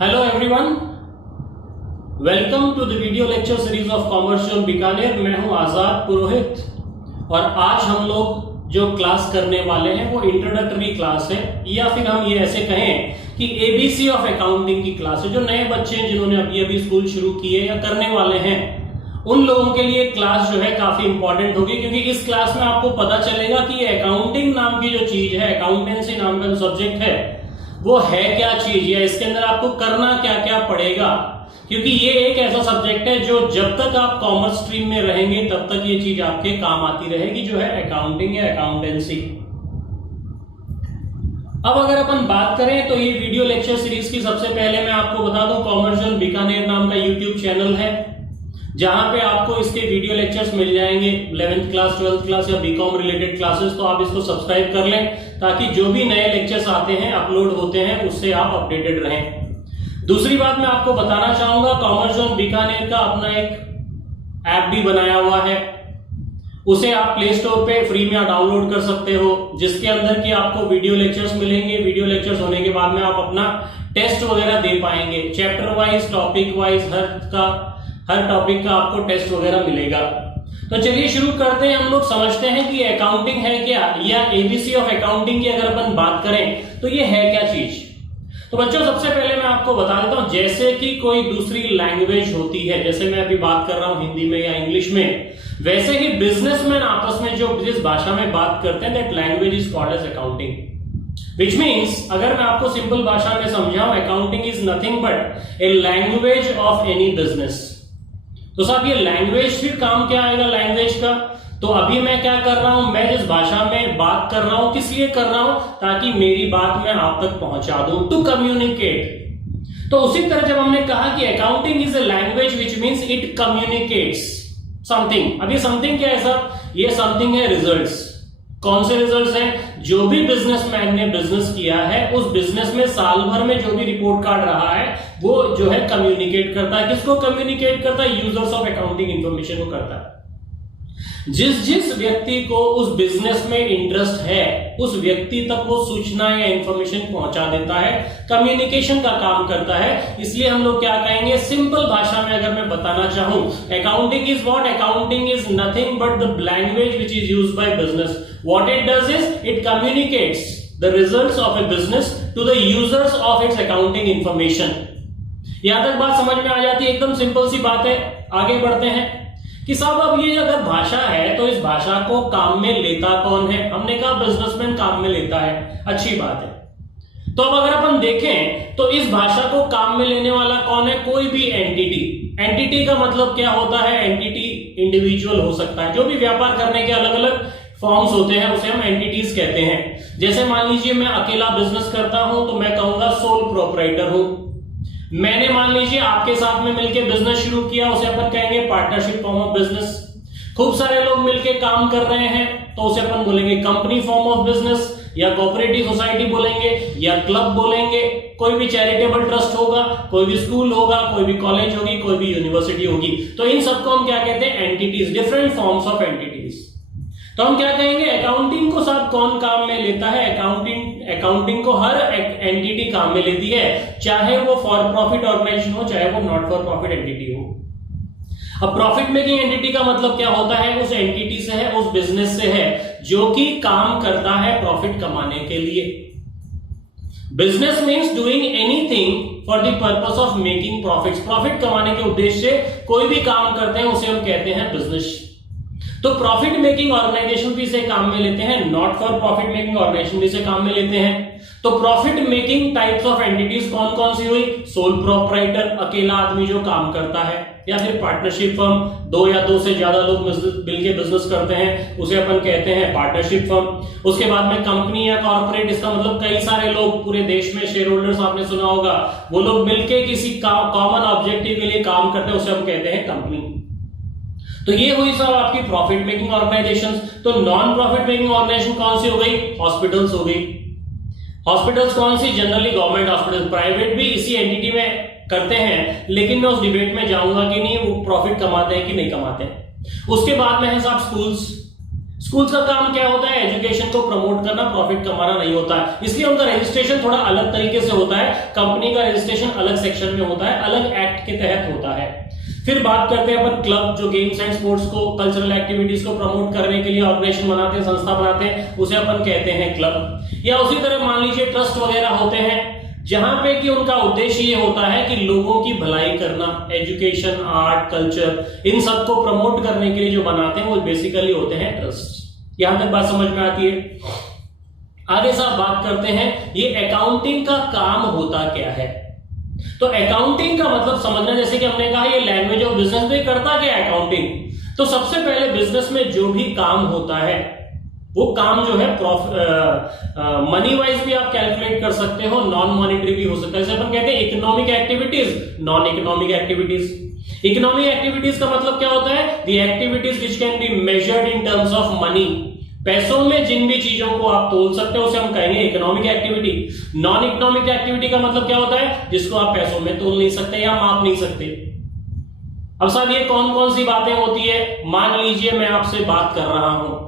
Hello everyone, welcome to the video lecture series of commercial Bikaner. मैं हूं आजाद पुरोहित और आज हम लोग जो क्लास करने वाले हैं वो इंट्रोडक्टरी क्लास है, या फिर हम ये ऐसे कहें कि एबीसी ऑफ अकाउंटिंग की क्लास है। जो नए बच्चे हैं जिन्होंने अभी अभी स्कूल शुरू किए या करने वाले हैं, उन लोगों के लिए क्लास जो है काफी इंपॉर्टेंट होगी, क्योंकि इस क्लास में आपको पता चलेगा कि अकाउंटिंग नाम की जो चीज है, अकाउंटेंसी नाम का जो सब्जेक्ट है, वो है क्या चीज, या इसके अंदर आपको करना क्या क्या पड़ेगा। क्योंकि ये एक ऐसा सब्जेक्ट है जो जब तक आप कॉमर्स स्ट्रीम में रहेंगे तब तक ये चीज आपके काम आती रहेगी, जो है अकाउंटिंग या अकाउंटेंसी। अब अगर अपन बात करें तो ये वीडियो लेक्चर सीरीज की सबसे पहले मैं आपको बता दूं, कॉमर्शियल बीकानेर नाम का यूट्यूब चैनल है जहां पे आपको इसके वीडियो लेक्चर्स मिल जाएंगे, 11th क्लास 12th क्लास या बीकॉम रिलेटेड क्लासेस। तो आप इसको सब्सक्राइब कर लें ताकि जो भी नए लेक्चर्स आते हैं, अपलोड होते हैं, उससे आप अपडेटेड रहें। दूसरी बात मैं आपको बताना चाहूंगा, कॉमर्शियल बीकानेर का अपना एक ऐप भी बनाया हुआ है, उसे आप प्ले स्टोर पे फ्री में डाउनलोड कर सकते हो, जिसके अंदर की आपको वीडियो लेक्चर्स मिलेंगे। वीडियो लेक्चर्स होने के बाद में आप अपना टेस्ट वगैरह दे पाएंगे, चैप्टर वाइज, टॉपिक वाइज, हर टॉपिक का आपको टेस्ट वगैरह मिलेगा। तो चलिए शुरू करते हैं। हम लोग समझते हैं कि अकाउंटिंग है क्या, या एबीसी ऑफ अकाउंटिंग की अगर अपन बात करें तो ये है क्या चीज। तो बच्चों, सबसे पहले मैं आपको बता देता हूं, जैसे कि कोई दूसरी लैंग्वेज होती है, जैसे मैं अभी बात कर रहा हूं हिंदी में या इंग्लिश में, वैसे ही बिजनेसमैन आपस में जो जिस भाषा में बात करते हैं, that language is called as accounting. Which means, अगर मैं आपको सिंपल भाषा में समझाऊं, accounting is nothing but a language of any business. तो साहब ये लैंग्वेज, फिर काम क्या आएगा लैंग्वेज का। तो अभी मैं क्या कर रहा हूं, मैं जिस भाषा में बात कर रहा हूं, किस लिए कर रहा हूं, ताकि मेरी बात मैं आप तक पहुंचा दूं, टू कम्युनिकेट। तो उसी तरह जब हमने कहा कि accounting is a language which means it communicates something. अब ये समथिंग क्या है साहब, ये समथिंग है रिजल्ट्स। कौन से रिजल्ट्स हैं? जो भी बिजनेसमैन ने बिजनेस किया है, उस बिजनेस में साल भर में जो भी रिपोर्ट कार्ड रहा है, वो जो है कम्युनिकेट करता है। किसको कम्युनिकेट करता है? यूजर्स ऑफ अकाउंटिंग इंफॉर्मेशन को करता है। जिस व्यक्ति को उस बिजनेस में इंटरेस्ट है, उस व्यक्ति तक वो सूचना या इंफॉर्मेशन पहुंचा देता है, कम्युनिकेशन का काम करता है। इसलिए हम लोग क्या कहेंगे, सिंपल भाषा में अगर मैं बताना चाहूं, accounting is what? Accounting is nothing but the language which is used by business. What it does is it communicates the results of a business to the users of its accounting information। यहां तक बात समझ में आ जाती है, एकदम simple सी बात है। आगे बढ़ते हैं कि साहब अब ये अगर भाषा है तो इस भाषा को काम में लेता कौन है? हमने कहा बिजनेसमैन काम में लेता है, अच्छी बात है। तो अब अगर अपन देखें तो इस भाषा को काम में लेने वाला कौन है? कोई भी एंटिटी। एंटिटी का मतलब क्या होता है? एंटिटी इंडिविजुअल हो सकता है। जो भी व्यापार करने के अलग अलग फॉर्म्स होते हैं उसे हम एंटिटीज कहते हैं। जैसे मान लीजिए मैं अकेला बिजनेस करता हूं तो मैं कहूंगा सोल प्रोप्राइटर हूं। मैंने मान लीजिए आपके साथ में मिलकर बिजनेस शुरू किया, उसे अपन कहेंगे पार्टनरशिप फॉर्म ऑफ बिजनेस। खूब सारे लोग मिलकर काम कर रहे हैं तो उसे अपन बोलेंगे कंपनी फॉर्म ऑफ बिजनेस, या कोऑपरेटिव सोसाइटी बोलेंगे, या क्लब बोलेंगे। कोई भी चैरिटेबल ट्रस्ट होगा, कोई भी स्कूल होगा, कोई भी कॉलेज होगी, कोई भी यूनिवर्सिटी होगी। तो इन सबको हम क्या कहते हैं? Entities, different forms of entities. तो हम क्या कहेंगे, अकाउंटिंग को साहब कौन काम में लेता है? अकाउंटिंग को हर एंटिटी काम में लेती है, चाहे वो फॉर प्रॉफिट ऑर्गेनाइजेशन हो, चाहे वो नॉट फॉर प्रॉफिट एंटिटी हो। अब प्रॉफिट मेकिंग एंटिटी का मतलब क्या होता है? उस एंटिटी से है, उस बिजनेस से है जो कि काम करता है प्रॉफिट कमाने के लिए। Business means doing anything for the purpose of making profits. Profit कमाने के उद्देश्य से कोई भी काम करते हैं उसे हम कहते हैं बिजनेस। तो प्रॉफिट मेकिंग ऑर्गेनाइजेशन भी इसे काम में लेते हैं, not for profit making organisation भी इसे काम में लेते हैं। तो profit making types of entities कौन कौन सी हुई? सोल प्रोप्राइटर, अकेला आदमी जो काम करता है, या फिर पार्टनरशिप फर्म, दो या दो से ज्यादा लोग मिलकर बिजनेस करते हैं, उसे अपन कहते हैं पार्टनरशिप फर्म। उसके बाद में कंपनी या कॉर्पोरेट, इसका मतलब कई सारे लोग पूरे देश में, शेयर होल्डर्स आपने सुना होगा, वो लोग मिलकर किसी कॉमन ऑब्जेक्टिव के लिए काम करते हैं, उसे हम कहते हैं कंपनी। तो ये हुई सब आपकी प्रॉफिट मेकिंग ऑर्गेनाइजेशंस। तो नॉन प्रॉफिट मेकिंग ऑर्गेनाइजेशन कौन सी हो गई? हॉस्पिटल्स हो गई। हॉस्पिटल्स कौन सी? Generally government hospital. प्राइवेट भी इसी एंटिटी में करते हैं, लेकिन मैं उस डिबेट में जाऊंगा कि नहीं वो प्रॉफिट कमाते हैं कि नहीं कमाते हैं। उसके बाद में है साहब स्कूल्स। स्कूल्स का काम क्या होता है? एजुकेशन को प्रमोट करना, प्रॉफिट कमाना नहीं होता है, इसलिए उनका रजिस्ट्रेशन थोड़ा अलग तरीके से होता है। कंपनी का रजिस्ट्रेशन अलग सेक्शन में होता है, अलग एक्ट के तहत होता है। फिर बात करते हैं अपन क्लब, जो गेम्स एंड स्पोर्ट्स को, कल्चरल एक्टिविटीज को प्रमोट करने के लिए ऑर्गेनाइजेशन बनाते हैं, संस्था बनाते हैं, उसे अपन कहते हैं क्लब। या उसी तरह मान लीजिए ट्रस्ट वगैरह होते हैं, जहां पे कि उनका उद्देश्य ये होता है कि लोगों की भलाई करना, एजुकेशन, आर्ट, कल्चर, इन सब को प्रमोट करने के लिए जो बनाते हैं वो बेसिकली होते हैं ट्रस्ट। यहां तक बात समझ में आती है। आगे साहब बात करते हैं ये अकाउंटिंग का काम होता क्या है। तो अकाउंटिंग का मतलब समझना, जैसे कि हमने कहा ये लैंग्वेज ऑफ बिजनेस में करता क्या है अकाउंटिंग। तो सबसे पहले बिजनेस में जो भी काम होता है वो काम जो है मनी वाइज भी आप कैलकुलेट कर सकते हो, नॉन मॉनिटरी भी हो सकता है। जैसे अपन कहते हैं economic activities, non economic activities. Economic activities का मतलब क्या होता है? The activities which can be measured in terms of money. पैसों में जिन भी चीजों को आप तोल सकते हो उसे हम कहेंगे economic activity. Non economic activity का मतलब क्या होता है? जिसको आप पैसों में तोल नहीं सकते या माप नहीं सकते। अब साहब ये कौन कौन सी बातें होती है? मान लीजिए मैं आपसे बात कर रहा हूं,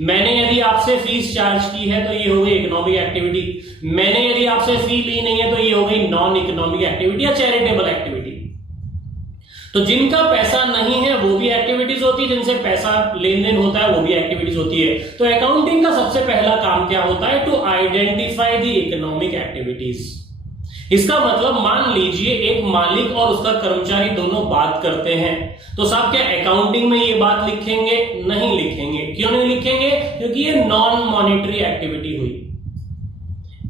मैंने यदि आपसे फीस चार्ज की है तो ये हो गई इकोनॉमिक एक्टिविटी। मैंने यदि आपसे फी ली नहीं है तो ये हो गई नॉन इकोनॉमिक एक्टिविटी या चैरिटेबल एक्टिविटी। तो जिनका पैसा नहीं है वो भी एक्टिविटीज होती है, जिनसे पैसा लेन देन होता है वो भी एक्टिविटीज होती है। तो अकाउंटिंग का सबसे पहला काम क्या होता है? To identify the economic activities. इसका मतलब मान लीजिए एक मालिक और उसका कर्मचारी दोनों बात करते हैं, तो साहब क्या अकाउंटिंग में ये बात लिखेंगे? नहीं लिखेंगे। क्यों नहीं लिखेंगे? क्योंकि ये नॉन मॉनिटरी एक्टिविटी हुई।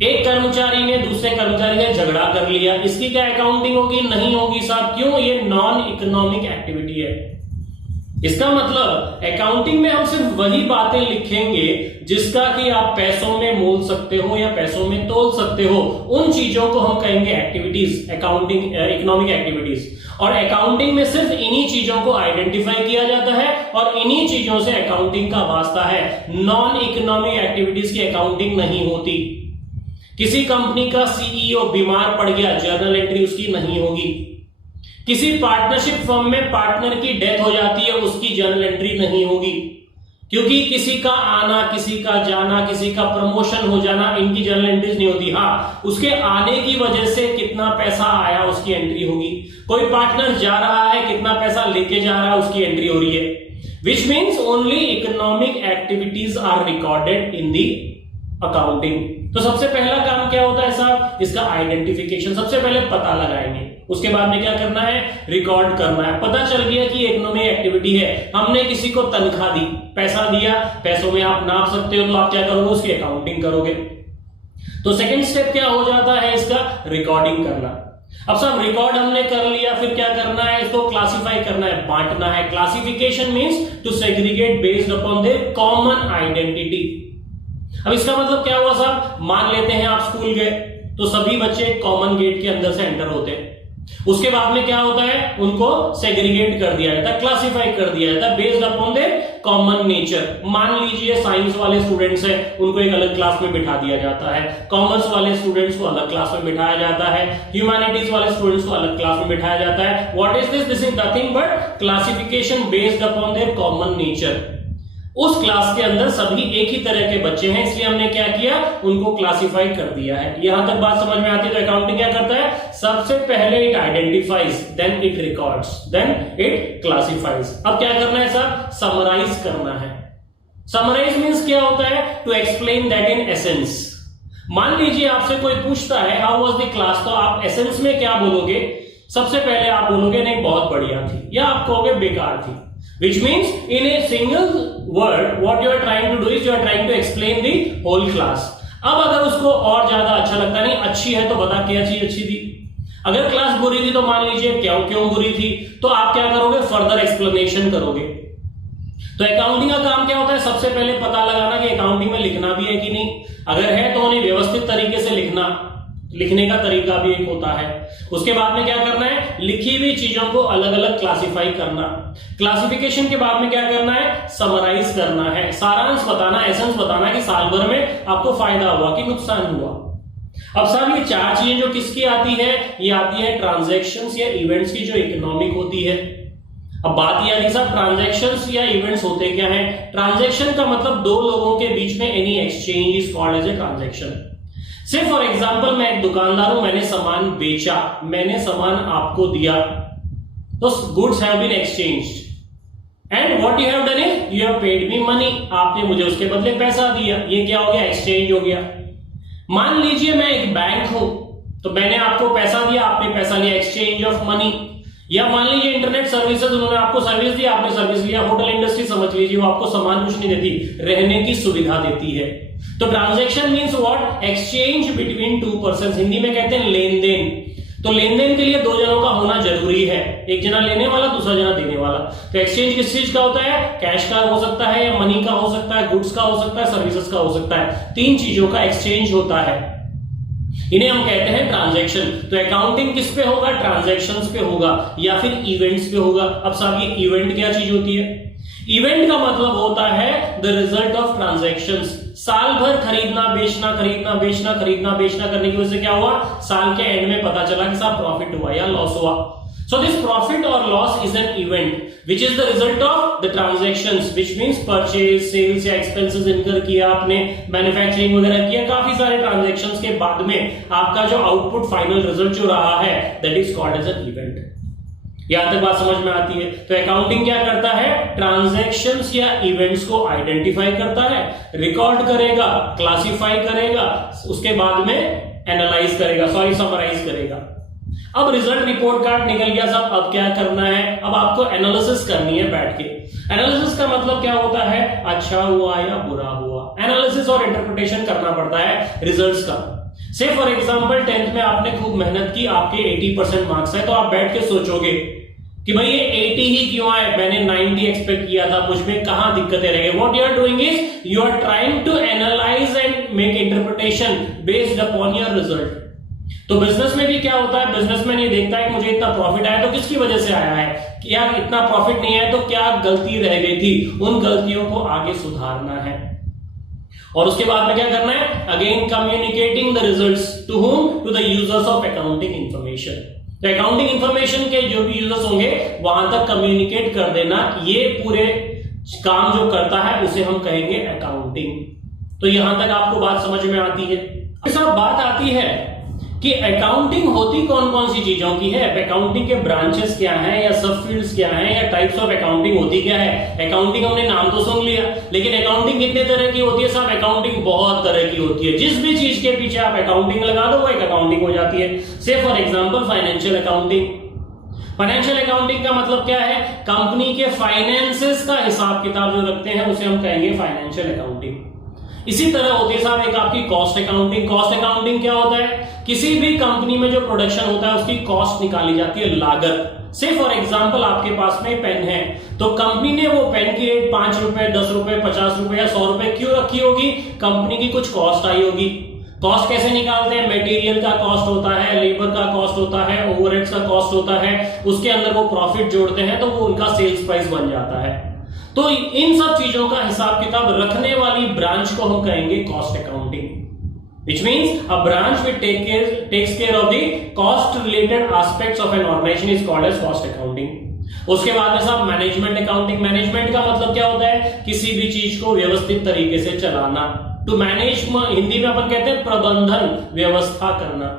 एक कर्मचारी ने दूसरे कर्मचारी से झगड़ा कर लिया, इसकी क्या अकाउंटिंग होगी? नहीं होगी साहब। क्यों? ये नॉन इकोनॉमिक एक्टिविटी है। इसका मतलब अकाउंटिंग में हम सिर्फ वही बातें लिखेंगे जिसका कि आप पैसों में मोल सकते हो या पैसों में तोल सकते हो, उन चीजों को हम कहेंगे एक्टिविटीज, अकाउंटिंग इकोनॉमिक एक्टिविटीज। और अकाउंटिंग में सिर्फ इन्हीं चीजों को आइडेंटिफाई किया जाता है और इन्हीं चीजों से अकाउंटिंग का वास्ता है। नॉन इकोनॉमिक एक्टिविटीज की अकाउंटिंग नहीं होती। किसी कंपनी का सीईओ बीमार पड़ गया, जर्नल एंट्री उसकी नहीं होगी। किसी पार्टनरशिप फर्म में पार्टनर की डेथ हो जाती है, उसकी जर्नल एंट्री नहीं होगी। क्योंकि किसी का आना, किसी का जाना, किसी का प्रमोशन हो जाना, इनकी जर्नल एंट्रीज नहीं होती। हाँ, उसके आने की वजह से कितना पैसा आया उसकी एंट्री होगी। कोई पार्टनर जा रहा है, कितना पैसा लेके जा रहा है उसकी एंट्री हो रही है। Which means only economic activities are recorded in the accounting. तो सबसे पहला काम क्या होता है साहब? इसका आइडेंटिफिकेशन। सबसे पहले पता लगाएंगे, उसके बाद में क्या करना है? रिकॉर्ड करना है। पता चल गया कि इकोनॉमिक एक्टिविटी है, हमने किसी को तनख्वाह दी, पैसा दिया, पैसों में आप नाप सकते हो, तो आप क्या करोगे? उसकी अकाउंटिंग करोगे। तो सेकंड स्टेप क्या हो जाता है इसका? रिकॉर्डिंग करना। अब साहब रिकॉर्ड हमने कर लिया, फिर क्या करना है? इसको क्लासिफाई करना है, बांटना है। Classification means to segregate based upon their common identity. अब इसका मतलब क्या हुआ साहब? मान लेते हैं आप स्कूल गए तो सभी बच्चे कॉमन गेट के अंदर से एंटर होते हैं। उसके बाद में क्या होता है? उनको सेग्रीगेट कर दिया जाता है, क्लासिफाई कर दिया जाता है based upon their common nature. मान लीजिए साइंस वाले स्टूडेंट्स हैं, उनको एक अलग क्लास में बिठा दिया जाता है। कॉमर्स वाले स्टूडेंट्स को अलग क्लास में बिठाया जाता है। ह्यूमैनिटीज वाले स्टूडेंट्स को अलग क्लास में बिठाया जाता है। What is this? This is nothing but classification based upon their common nature. उस क्लास के अंदर सभी एक ही तरह के बच्चे हैं, इसलिए हमने क्या किया? उनको क्लासिफाई कर दिया है। यहां तक बात समझ में आती है। तो अकाउंटिंग क्या करता है? सबसे पहले it identifies, then it records, then it classifies. अब क्या करना है साहब? समराइज करना है। समराइज मींस क्या होता है? To explain that in essence. मान लीजिए आपसे कोई पूछता है हाउ वाज द क्लास, तो आप एसेंस में क्या बोलोगे? सबसे पहले आप बोलोगे नहीं बहुत बढ़िया थी, या आप कहोगे बेकार थी। Which means in a single word what you are trying to do is you are trying to explain the whole class. अब अगर उसको और ज्यादा अच्छा लगता नहीं, अच्छी है तो बता क्या चीज अच्छी थी। अगर क्लास बुरी थी तो मान लीजिए क्यों बुरी थी, तो आप क्या करोगे? फर्दर एक्सप्लेनेशन करोगे। तो अकाउंटिंग का काम क्या होता है? सबसे पहले पता लगाना कि अकाउंटिंग में लिखना भी है कि नहीं। अगर है तो उन्हें व्यवस्थित तरीके से लिखना, लिखने का तरीका भी एक होता है। उसके बाद में क्या करना है? लिखी हुई चीजों को अलग अलग क्लासिफाई करना। क्लासिफिकेशन के बाद में क्या करना है? समराइज करना है, सारांश बताना, एसेंस बताना कि साल भर में आपको फायदा हुआ कि नुकसान हुआ। अब साहब ये चार चीजें जो किसकी आती है? ये आती है ट्रांजैक्शंस या इवेंट्स की, जो इकोनॉमिक होती है। अब बात यह है साहब, ट्रांजैक्शंस या इवेंट्स होते क्या हैं? ट्रांजैक्शन का मतलब दो लोगों के बीच में any exchange is called as a transaction. से फॉर एग्जांपल मैं एक दुकानदार हूं, मैंने सामान बेचा, मैंने सामान आपको दिया, तो goods have been exchanged and what you have done is you have paid me money, आपने मुझे उसके बदले पैसा दिया। ये क्या हो गया? एक्सचेंज हो गया। मान लीजिए मैं एक बैंक हूं, तो मैंने आपको पैसा दिया, आपने पैसा लिया, एक्सचेंज ऑफ मनी। या मान लीजिए इंटरनेट सर्विसेज, उन्होंने आपको सर्विस दी, आपने सर्विस लिया। होटल इंडस्ट्री समझ लीजिए, वो आपको सामान कुछ नहीं देती, रहने की सुविधा देती है। तो transaction means what? Exchange between two persons, Hindi में कहते हैं लेन देन। तो लेन देन के लिए दो जनों का होना जरूरी है, एक जना लेने वाला, दूसरा जना देने वाला। तो एक्सचेंज किस चीज का होता है? कैश का हो सकता है, या मनी का हो सकता है, गुड्स का हो सकता है, सर्विसेज का हो सकता है। तीन चीजों का एक्सचेंज होता है, इन्हें हम कहते हैं ट्रांजैक्शन। तो अकाउंटिंग किस पे होगा? ट्रांजैक्शंस पे होगा या फिर इवेंट्स पे होगा। अब साहब ये इवेंट क्या चीज होती है? इवेंट का मतलब होता है द रिजल्ट ऑफ ट्रांजैक्शंस। साल भर खरीदना बेचना, खरीदना बेचना, खरीदना बेचना करने की वजह से क्या हुआ? साल के एंड में पता चला कि साहब प्रॉफिट हुआ या लॉस हुआ। So this profit or loss is an event which is the result of the transactions, which means purchase, sales या expenses incur किया आपने, मैन्युफैक्चरिंग वगैरह किया, काफी सारे ट्रांजैक्शंस के बाद में आपका जो आउटपुट फाइनल रिजल्ट जो रहा है that is called as an event। यहां तक बात समझ में आती है? तो अकाउंटिंग क्या करता है? ट्रांजैक्शंस या इवेंट्स को आइडेंटिफाई करता है, रिकॉर्ड करेगा, क्लासिफाई करेगा, उसके बाद में एनालाइज करेगा, समराइज करेगा। अब रिजल्ट रिपोर्ट कार्ड निकल गया साहब, अब क्या करना है? अब आपको एनालिसिस करनी है बैठ के। एनालिसिस का मतलब क्या होता है? अच्छा हुआ या बुरा हुआ, एनालिसिस और इंटरप्रिटेशन करना पड़ता है रिजल्ट्स का। से फॉर एग्जांपल 10th में आपने खूब मेहनत की, आपके 80% मार्क्स है, तो आप बैठ के सोचोगे कि भाई ये 80 ही क्यों आए, मैंने 90 एक्सपेक्ट किया था, मुझ में कहां दिक्कतें रह गई। What you are doing is you are trying to analyse and make interpretation based upon your result. तो बिजनेस में भी क्या होता है? बिजनेसमैन ये देखता है कि मुझे इतना प्रॉफिट आया तो किसकी वजह से आया है, क्या इतना प्रॉफिट नहीं आया तो क्या गलती रह गई थी, उन गलतियों को आगे सुधारना है। और उसके बाद में क्या करना है? Again communicating the results to whom? To the users of accounting information. तो अकाउंटिंग इंफॉर्मेशन के जो भी यूजर्स होंगे वहां तक कम्युनिकेट कर देना, ये पूरे काम जो करता है उसे हम कहेंगे अकाउंटिंग। तो यहां तक आपको बात समझ में आती है? अब बात आती है कि अकाउंटिंग होती कौन कौन सी चीजों की है, अकाउंटिंग के ब्रांचेस क्या हैं, या सब फील्ड्स क्या हैं, या टाइप्स ऑफ अकाउंटिंग होती क्या है। अकाउंटिंग हमने नाम तो सुन लिया, लेकिन अकाउंटिंग कितने तरह की होती है साहब? अकाउंटिंग बहुत तरह की होती है। जिस भी चीज के पीछे आप अकाउंटिंग लगा दो वो एक अकाउंटिंग हो जाती है। से for example financial accounting. Financial accounting का मतलब क्या है? कंपनी के फाइनेंसेस का हिसाब किताब जो रखते हैं उसे हम कहेंगे फाइनेंशियल अकाउंटिंग। इसी तरह होती है साहब एक आपकी कॉस्ट अकाउंटिंग। कॉस्ट अकाउंटिंग क्या होता है? किसी भी कंपनी में जो प्रोडक्शन होता है उसकी कॉस्ट निकाली जाती है, लागत। से फॉर एग्जांपल आपके पास में पेन है, तो कंपनी ने वो पेन की रेट 5 रुपए, 10 रुपए, 50 रुपए या 100 रुपए क्यों रखी होगी? कंपनी की कुछ कॉस्ट आई होगी। कॉस्ट कैसे निकालते हैं? मटेरियल का कॉस्ट होता है, लेबर का कॉस्ट होता है, ओवरहेड्स का कॉस्ट होता है, उसके अंदर वो प्रॉफिट जोड़ते हैं तो वो उनका सेल्स प्राइस बन जाता है। तो इन सब चीजों का हिसाब किताब रखने वाली ब्रांच को हम कहेंगे cost accounting, which means a branch which takes care of the cost related aspects of an organization is called as cost accounting। उसके बाद में साहब मैनेजमेंट अकाउंटिंग। मैनेजमेंट का मतलब क्या होता है? किसी भी चीज को व्यवस्थित तरीके से चलाना। टू मैनेज हिंदी में अपन कहते हैं प्रबंधन, व्यवस्था करना।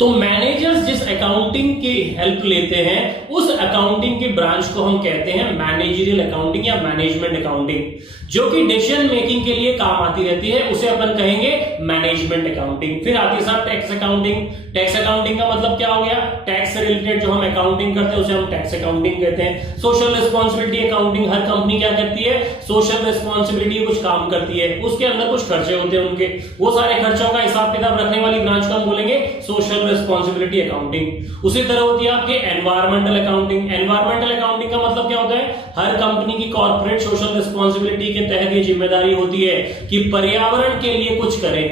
तो मैनेजर्स जिस अकाउंटिंग की हेल्प लेते हैं उस अकाउंटिंग की ब्रांच को हम कहते हैं मैनेजरियल अकाउंटिंग या मैनेजमेंट अकाउंटिंग, जो कि डिसीजन मेकिंग के लिए काम आती रहती है, उसे अपन कहेंगे मैनेजमेंट अकाउंटिंग। फिर आती है साहब टैक्स अकाउंटिंग। टैक्स अकाउंटिंग का मतलब क्या हो गया? टैक्स से रिलेटेड जो हम अकाउंटिंग करते हैं उसे हम टैक्स अकाउंटिंग कहते हैं। सोशल रिस्पॉन्सिबिलिटी अकाउंटिंग, हर कंपनी क्या करती है? सोशल रिस्पॉन्सिबिलिटी कुछ काम करती है, उसके अंदर कुछ खर्चे होते हैं उनके, वो सारे खर्चों का हिसाब किताब रखने वाली ब्रांच को हम बोलेंगे सोशल रिस्पॉन्सिबिलिटी अकाउंटिंग। उसी तरह होती है आपके एनवायरमेंटल अकाउंटिंग। एनवायरमेंटल अकाउंटिंग का मतलब क्या होता है? हर कंपनी की कॉर्पोरेट सोशल रिस्पॉन्सिबिलिटी के तहत ये जिम्मेदारी होती है कि पर्यावरण के लिए कुछ करे,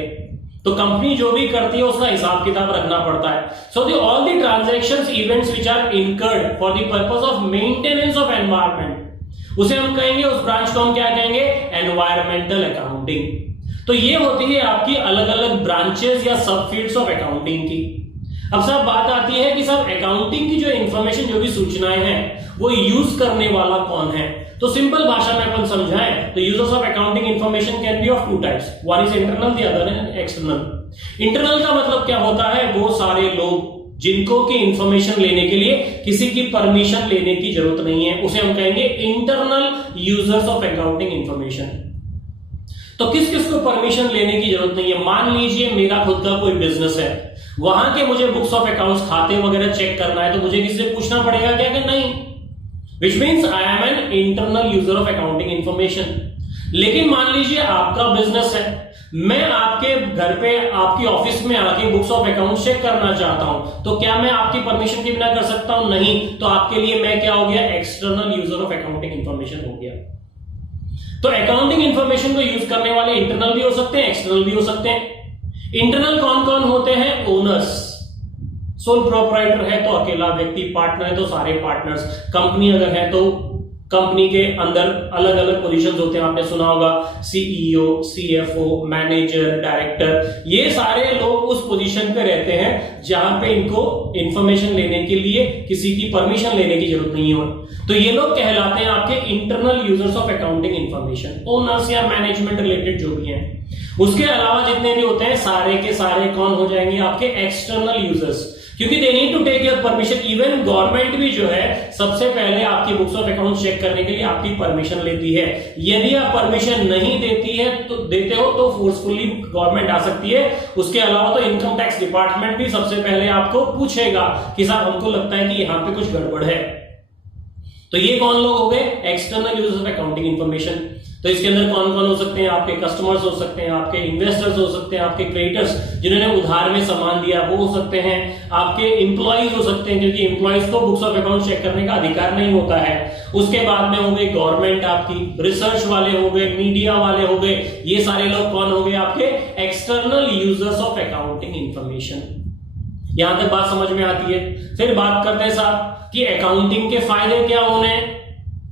तो कंपनी जो भी करती है उसका हिसाब किताब रखना पड़ता है। So all the transactions events which are incurred for the purpose of maintenance of environment, उसे हम कहेंगे, उस ब्रांच को हम क्या कहेंगे? Environmental accounting. तो ये होती है आपकी अलग अलग ब्रांचेस या सब फील्ड्स ऑफ अकाउंटिंग की। अब सब बात आती है कि सब अकाउंटिंग की जो इंफॉर्मेशन, जो भी सूचनाएं हैं, वो यूज करने वाला कौन है। तो सिंपल भाषा में अपन समझाएं तो users of accounting information can be of two types, one is internal, the other is external. Internal का मतलब क्या होता है, वो सारे लोग जिनको की इंफॉर्मेशन लेने के लिए किसी की परमिशन लेने की जरूरत नहीं है, उसे हम कहेंगे internal users of accounting information. तो किस किस को परमिशन लेने की जरूरत नहीं है। मान लीजिए मेरा खुद का कोई बिजनेस है, वहां के मुझे बुक्स ऑफ अकाउंट्स, खाते वगैरह चेक करना है, तो मुझे किसी से पूछना पड़ेगा क्या कि नहीं, which means I am an internal user of accounting information. लेकिन मान लीजिए आपका बिजनेस है, मैं आपके घर पे, आपकी ऑफिस में आके बुक्स ऑफ अकाउंट चेक करना चाहता हूं, तो क्या मैं आपकी परमिशन के बिना कर सकता हूं? नहीं। तो आपके लिए मैं क्या हो गया, external user of accounting information हो गया। तो अकाउंटिंग इंफॉर्मेशन को यूज करने वाले इंटरनल भी हो सकते हैं, एक्सटर्नल भी हो सकते हैं। इंटरनल कौन कौन होते हैं? ओनर्स, सोल प्रोप्राइटर है तो अकेला व्यक्ति, पार्टनर है तो सारे पार्टनर्स, कंपनी अगर है तो कंपनी के अंदर अलग अलग पोजीशंस होते हैं, आपने सुना होगा सीईओ, सीएफओ, मैनेजर, डायरेक्टर, ये सारे लोग उस पोजीशन पे रहते हैं जहां पे इनको इंफॉर्मेशन लेने के लिए किसी की परमिशन लेने की जरूरत नहीं हो। तो ये लोग कहलाते हैं आपके internal users of accounting information, owners या मैनेजमेंट रिलेटेड जो भी हैं। उसके अलावा जितने भी होते हैं सारे के सारे कौन हो जाएंगे, आपके एक्सटर्नल यूजर्स, क्योंकि they need to take your permission. Even government भी जो है सबसे पहले आपकी बुक्स ऑफ अकाउंट चेक करने के लिए आपकी परमिशन लेती है। यदि आप परमिशन नहीं देती है तो देते हो तो फोर्सफुली गवर्नमेंट आ सकती है। उसके अलावा तो इनकम टैक्स डिपार्टमेंट भी सबसे पहले आपको पूछेगा कि साहब हमको लगता है कि यहां पे कुछ गड़बड़ है। तो ये कौन लोग हो गए, external users of accounting information. तो इसके अंदर कौन कौन हो सकते हैं, आपके कस्टमर्स हो सकते हैं, आपके इन्वेस्टर्स हो सकते हैं, आपके क्रेडिटर्स जिन्होंने उधार में सामान दिया वो हो सकते हैं, आपके एम्प्लॉइज हो सकते हैं, क्योंकि एम्प्लॉइज को बुक्स ऑफ अकाउंट चेक करने का अधिकार नहीं होता है। उसके बाद में हो गए गवर्नमेंट, आपकी रिसर्च वाले हो गए, मीडिया वाले हो गए, ये सारे लोग कौन हो गए, आपके external users of accounting information. यहां तक बात समझ में आती है। फिर बात करते हैं साहब कि अकाउंटिंग के फायदे क्या होने हैं।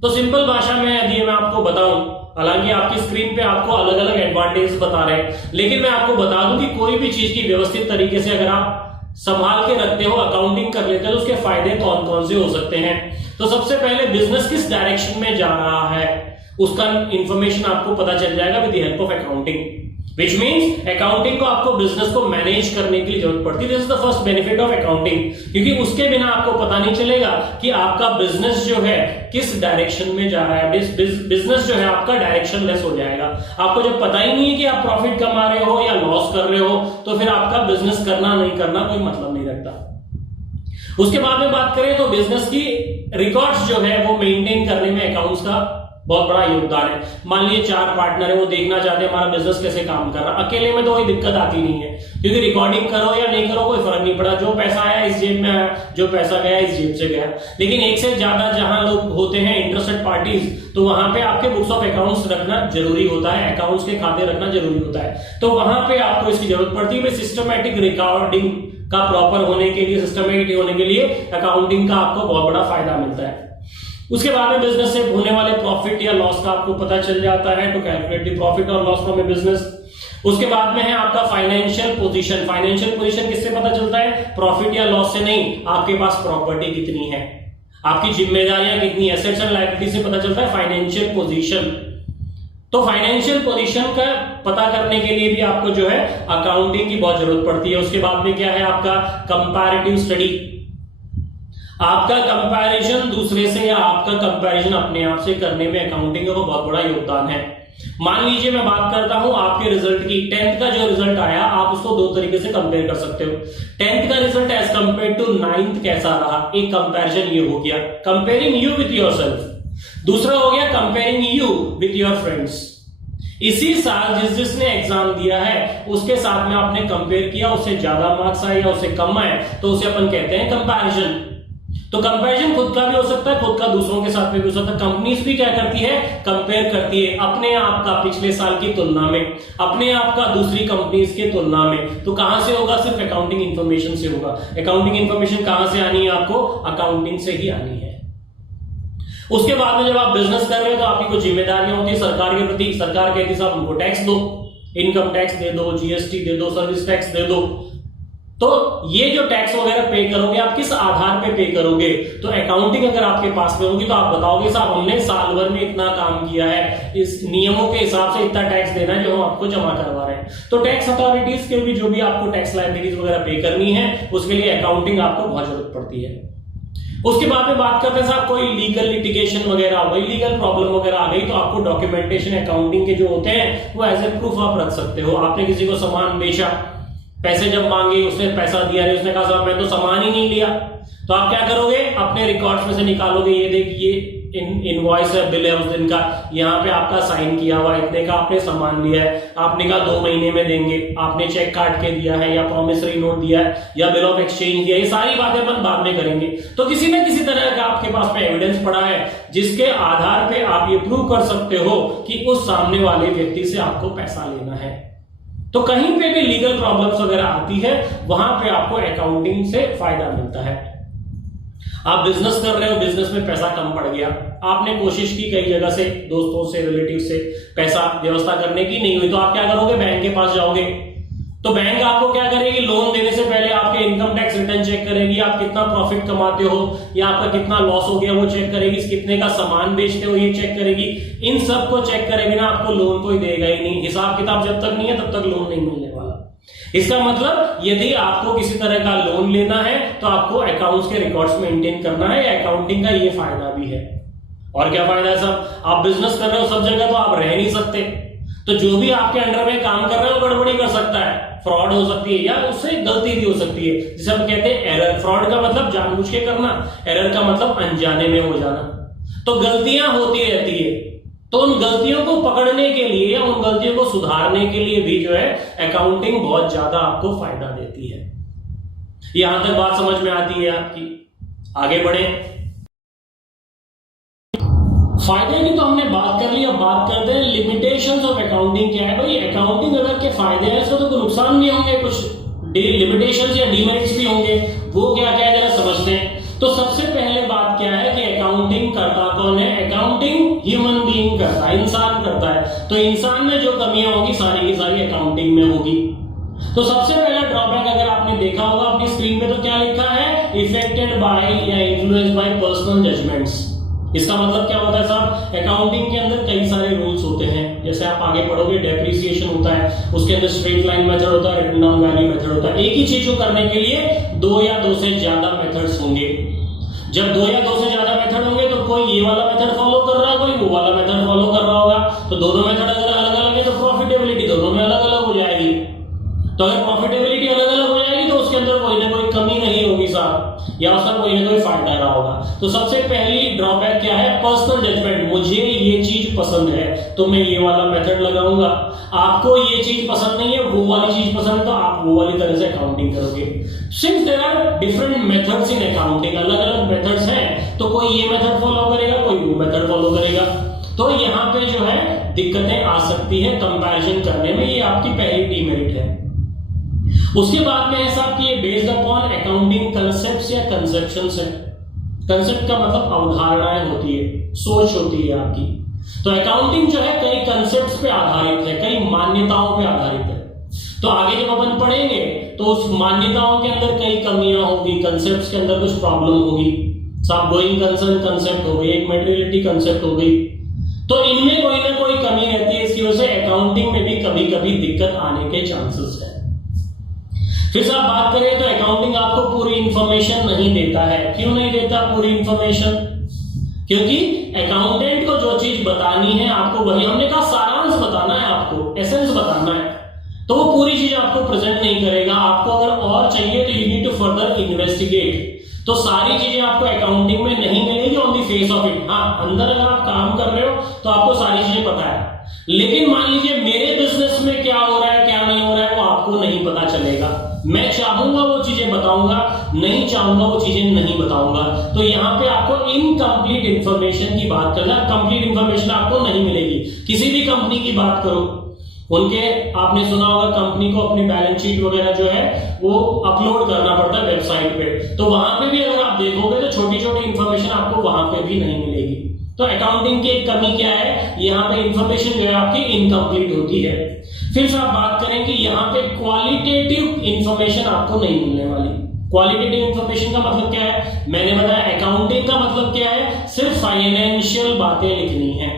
तो सिंपल भाषा में यदि मैं आपको बताऊं, हालांकि आपकी स्क्रीन पे आपको अलग अलग एडवांटेज बता रहे हैं, लेकिन मैं आपको बता दूं कि कोई भी चीज की व्यवस्थित तरीके से अगर आप संभाल के रखते हो, अकाउंटिंग कर लेते हो, तो उसके फायदे कौन कौन से हो सकते हैं। तो सबसे पहले बिजनेस किस डायरेक्शन में जा रहा है उसका इंफॉर्मेशन आपको पता चल जाएगा with the help of accounting, which means accounting को आपको बिजनेस को मैनेज करने के लिए जरूरत पड़ती है। This is the first benefit of accounting, क्योंकि उसके बिना आपको पता नहीं चलेगा कि आपका बिजनेस जो है किस डायरेक्शन में जा रहा है। बिजनेस जो है आपका डायरेक्शन लेस हो जाएगा। आपको जब पता ही नहीं है कि आप प्रॉफिट कमा रहे हो या लॉस कर रहे हो, तो फिर आपका बिजनेस करना नहीं करना कोई मतलब नहीं रखता। उसके बाद में बात करें तो बिजनेस की रिकॉर्ड्स जो है वो मेंटेन करने में अकाउंट्स का बहुत बड़ा योगदान है। मान लीजिए 4 पार्टनर है, वो देखना चाहते हैं हमारा बिजनेस कैसे काम कर रहा है। अकेले में तो कोई दिक्कत आती नहीं है, क्योंकि रिकॉर्डिंग करो या नहीं करो कोई फर्क नहीं पड़ा, जो पैसा आया इस जेब में आया, जो पैसा गया इस जेब से गया। लेकिन एक से ज्यादा जहां लोग होते हैं इंटरेस्टेड पार्टीज, तो वहां पे आपके बुक्स ऑफ अकाउंट्स रखना जरूरी होता है, अकाउंट्स के खाते रखना जरूरी होता है। तो वहां पे आपको इसकी जरूरत पड़ती है। सिस्टमैटिक रिकॉर्डिंग का प्रॉपर होने के लिए, सिस्टमैटिक होने के लिए अकाउंटिंग का आपको बहुत बड़ा फायदा मिलता है। उसके बाद में बिजनेस से होने वाले प्रॉफिट या लॉस का आपको पता चल जाता है, टू कैलकुलेट द प्रॉफिट और लॉस फ्रॉम ए बिजनेस। उसके बाद में है आपका फाइनेंशियल पोजीशन। फाइनेंशियल पोजीशन किससे पता चलता है, प्रॉफिट या लॉस से नहीं, आपके पास प्रॉपर्टी कितनी है, आपकी जिम्मेदारियां कितनी, एसेट्स एंड लायबिलिटी से पता चलता है फाइनेंशियल पोजीशन। तो फाइनेंशियल पोजीशन का पता करने के लिए भी आपको जो है अकाउंटिंग की बहुत जरूरत पड़ती है। उसके बाद में क्या है आपका कंपैरेटिव स्टडी, आपका कंपैरिजन दूसरे से या आपका कंपैरिजन अपने आप से करने में अकाउंटिंग का बहुत बड़ा योगदान है। मान लीजिए मैं बात करता हूं आपके रिजल्ट की, 10th का जो रिजल्ट आया आप उसको 2 तरीके से कंपेयर कर सकते हो। 10th का result as compare to 9th कैसा रहा, एक कंपैरिजन ये हो गया, कंपेयरिंग यू विथ योरसेल्फ। दूसरा हो गया comparing you with your friends. इसी साल जिसने एग्जाम दिया है उसके साथ में आपने कंपेयर किया, उससे ज्यादा मार्क्स आए या उससे कम आए, तो उसे अपन कहते हैं कंपैरिजन। तो कंपैरिजन खुद का भी हो सकता है, खुद का दूसरों के साथ में भी हो सकता है। कंपनीज भी क्या करती है, कंपेयर करती है अपने आप का पिछले साल की तुलना में, अपने आप का दूसरी कंपनीज की तुलना में। तो कहां से होगा, सिर्फ अकाउंटिंग इंफॉर्मेशन से होगा। अकाउंटिंग इंफॉर्मेशन कहां से आनी है, आपको अकाउंटिंग से ही आनी है। उसके बाद में जब आप बिजनेस कर रहे हो तो आपकी कुछ जिम्मेदारियां होती है सरकार के प्रति। सरकार कहती है साहब हमको टैक्स दो, इनकम टैक्स दे दो, जीएसटी दे दो, सर्विस टैक्स दे दो। तो ये जो टैक्स वगैरह पे करोगे आप किस आधार पे पे करोगे? तो अकाउंटिंग अगर आपके पास में होगी तो आप बताओगे साहब हमने साल भर में इतना काम किया है, इस नियमों के हिसाब से इतना टैक्स देना है जो हम आपको जमा करवा रहे हैं। तो टैक्स अथॉरिटीज के भी जो भी आपको टैक्स लायबिलिटीज वगैरह पे करनी है उसके लिए अकाउंटिंग आपको बहुत जरूरत पड़ती है। उसके बाद में बात करते हैं साहब कोई लीगल लिटिगेशन वगैरह हो गई, लीगल प्रॉब्लम वगैरह आ गई, तो आपको डॉक्यूमेंटेशन अकाउंटिंग के जो होते हैं वो एज ए प्रूफ आप रख सकते हो। आपने किसी को सामान बेचा, पैसे जब मांगे उसने पैसा दिया नहीं, उसने कहा साहब मैं तो सामान ही नहीं लिया, तो आप क्या करोगे? अपने रिकॉर्ड्स में से निकालोगे, ये देखिए इनवॉइस है, बिल है उस दिन का, यहाँ पे आपका साइन किया हुआ इतने का आपने सामान लिया है, आपने कहा 2 महीने में देंगे, आपने चेक काट के दिया है या प्रॉमिसरी नोट दिया है या बिल ऑफ एक्सचेंज दिया, ये सारी बातें अपन बाद में करेंगे। तो किसी न किसी तरह का आपके पास में एविडेंस पड़ा है जिसके आधार पे आप ये प्रूव कर सकते हो कि उस सामने वाले व्यक्ति से आपको पैसा लेना है। तो कहीं पे भी लीगल प्रॉब्लम्स वगैरह आती है वहां पे आपको अकाउंटिंग से फायदा मिलता है। आप बिजनेस कर रहे हो, बिजनेस में पैसा कम पड़ गया, आपने कोशिश की कई जगह से, दोस्तों से, रिलेटिव से पैसा व्यवस्था करने की, नहीं हुई, तो आप क्या करोगे? बैंक के पास जाओगे। तो बैंक आपको क्या करेगी? लोन देने से पहले आपके इनकम टैक्स रिटर्न चेक करेगी, आप कितना प्रॉफिट कमाते हो या आपका कितना लॉस हो गया वो चेक करेगी, कितने का सामान बेचते हो ये चेक करेगी। इन सब को चेक करेगी ना, आपको लोन कोई देगा ही नहीं। हिसाब किताब जब तक नहीं है तब तक लोन नहीं मिलने वाला। इसका मतलब यदि आपको किसी तरह का लोन लेना है तो आपको अकाउंट्स के रिकॉर्ड्स मेंटेन करना है। अकाउंटिंग का ये फायदा भी है। और क्या फायदा है साहब? आप बिजनेस कर रहे हो, सब जगह तो आप रह नहीं सकते, तो जो भी आपके अंडर में काम कर रहा है वो गड़बड़ी कर सकता है, फ्रॉड हो सकती है या उससे गलती भी हो सकती है, जिसे हम कहते हैं एरर। फ्रॉड का मतलब जानबूझ के करना, एरर का मतलब अनजाने में हो जाना। तो गलतियां होती रहती है, तो उन गलतियों को पकड़ने के लिए या उन गलतियों को सुधारने के लिए भी जो है अकाउंटिंग बहुत ज्यादा आपको फायदा देती है। यहां तक बात समझ में आती है आपकी? आगे बढ़े। फायदे की तो हमने बात कर ली, अब बात करते हैं लिमिटेशंस ऑफ अकाउंटिंग क्या है। भाई अकाउंटिंग अगर के फायदे हैं इसको तो नुकसान भी होंगे, कुछ लिमिटेशंस या डिमेरिट्स भी होंगे, वो क्या क्या है जरा समझते हैं। तो सबसे पहले बात क्या है कि अकाउंटिंग करता कौन है? अकाउंटिंग ह्यूमन बीइंग करता है, इंसान करता है। तो इंसान में जो कमियां होगी सारी की सारी अकाउंटिंग में होगी। तो सबसे पहला ड्रॉबैक अगर आपने देखा होगा अपनी स्क्रीन पे तो क्या लिखा है? इफेक्टेड बाय या इन्फ्लुएंस्ड बाय पर्सनल जजमेंट्स। इसका मतलब क्या होता है साहब? अकाउंटिंग के अंदर कई सारे रूल्स होते हैं, जैसे आप आगे पढ़ोगे डेप्रिसिएशन होता है, उसके अंदर स्ट्रेट लाइन मेथड होता है, रिटन डाउन वैल्यू मेथड होता है। एक ही चीज को करने के लिए 2 या 2 से ज्यादा मेथड्स होंगे। जब 2 या 2 से ज्यादा मेथड होंगे तो कोई ये वाला मेथड फॉलो कर रहा है, कोई वो वाला मेथड फॉलो कर रहा होगा, तो दोनों मेथड अगर अलग अलग है तो प्रॉफिटेबिलिटी दोनों में अलग अलग हो जाएगी। तो अगर प्रॉफिटेबिलिटी अलग अलग हो जाएगी तो उसके अंदर कोई ना कोई कमी नहीं होगी साहब, या उसका कोई ना कोई फायदा रहा होगा। तो सबसे पहली ड्रॉबैक क्या है? Personal judgement. मुझे ये चीज पसंद है तो मैं ये वाला मेथड लगाऊंगा, आपको ये चीज पसंद नहीं है, वो वाली चीज पसंद है तो आप वो वाली तरह से अकाउंटिंग करोगे। Since there are different methods in accounting, अलग अलग मेथड्स हैं, तो कोई ये मेथड फॉलो करेगा, कोई वो मेथड फॉलो करेगा। तो यहाँ पे जो है दिक्कतें आ सकती है कंपैरिजन करने में, ये आपकी पहली डीमेरिट है। उसके बाद में है साहब कि ये बेस्ड अपॉन अकाउंटिंग कांसेप्ट्स या कंसेप्शंस है। कंसेप्ट का मतलब अवधारणाएं होती है, सोच होती है आपकी। तो अकाउंटिंग जो है कई कंसेप्ट्स पे आधारित है, कई मान्यताओं पे आधारित है। तो आगे जब अपन पढ़ेंगे तो उस मान्यताओं के अंदर कई कमियां होगी, कंसेप्ट्स के अंदर कुछ प्रॉब्लम होगी। साहब गोइंग कंसर्न कंसेप्ट हो गई, एक मटेरियलिटी कंसेप्ट हो गई, तो इनमें कोई ना कोई कमी रहती है। इसकी वजह से अकाउंटिंग में भी कभी कभी दिक्कत आने के चांसेस है। फिर से आप बात करें तो अकाउंटिंग आपको पूरी इंफॉर्मेशन नहीं देता है। क्यों नहीं देता पूरी इंफॉर्मेशन? क्योंकि अकाउंटेंट को जो चीज बतानी है आपको वही, हमने कहा सारांश बताना है, आपको एसेंस बताना है, तो वो पूरी चीज आपको प्रेजेंट नहीं करेगा। आपको अगर और चाहिए तो you need to further investigate. तो सारी चीजें आपको अकाउंटिंग में नहीं मिलेगी on the face of it. हाँ, अंदर अगर आप काम कर रहे हो तो आपको सारी चीजें पता है, लेकिन मान लीजिए मेरे बिजनेस में क्या हो रहा है क्या नहीं हो रहा है वो आपको नहीं पता चलेगा। मैं चाहूंगा वो चीजें बताऊंगा, नहीं चाहूंगा वो चीजें नहीं बताऊंगा। तो यहाँ पे आपको इनकम्प्लीट इंफॉर्मेशन की बात करना, कंप्लीट इंफॉर्मेशन आपको नहीं मिलेगी। किसी भी कंपनी की बात करो, उनके आपने सुना होगा कंपनी को अपनी बैलेंस शीट वगैरह जो है वो अपलोड करना पड़ता है वेबसाइट पे, तो वहां पे भी अगर आप देखोगे तो छोटी छोटी इंफॉर्मेशन आपको वहां पे भी नहीं मिलेगी। तो अकाउंटिंग की एक कमी क्या है? यहाँ पे इंफॉर्मेशन जो है आपकी इनकम्प्लीट होती है। फिर से आप बात करें कि यहाँ पे क्वालिटेटिव इंफॉर्मेशन आपको नहीं मिलने वाली। क्वालिटेटिव इंफॉर्मेशन का मतलब क्या है, मैंने बताया अकाउंटिंग का मतलब क्या है, सिर्फ फाइनेंशियल बातें लिखनी है।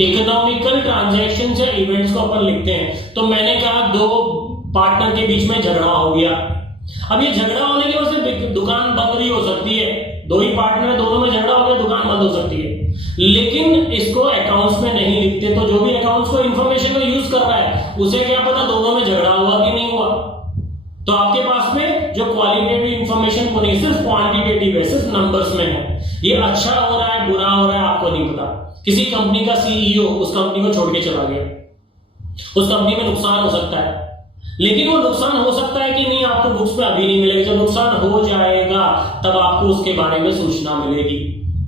इकोनॉमिकल ट्रांजैक्शन या इवेंट्स को अपन लिखते हैं। तो मैंने कहा दो पार्टनर के बीच में झगड़ा हो गया, अब ये झगड़ा होने की वजह से दुकान बंद भी हो सकती है, दो ही पार्टनर है, दोनों में झगड़ा हो गया, दुकान बंद हो सकती है, लेकिन इसको अकाउंट्स में नहीं लिखते। तो जो भी अकाउंट्स को इंफॉर्मेशन को यूज कर रहा है उसे क्या पता दोनों में झगड़ा हुआ कि नहीं हुआ। तो आपके पास में जो क्वालिटेटिव इंफॉर्मेशन को नहीं, सिर्फ क्वांटिटेटिव है, सिर्फ नंबर्स में है, ये अच्छा हो रहा है बुरा हो रहा है आपको नहीं पता। किसी कंपनी का सीईओ उस कंपनी को छोड़ के चला गया, उस कंपनी में नुकसान हो सकता है, लेकिन वो नुकसान हो सकता है कि नहीं आपको बुक्स में अभी नहीं मिलेगा, जब नुकसान हो जाएगा तब आपको उसके बारे में सूचना मिलेगी।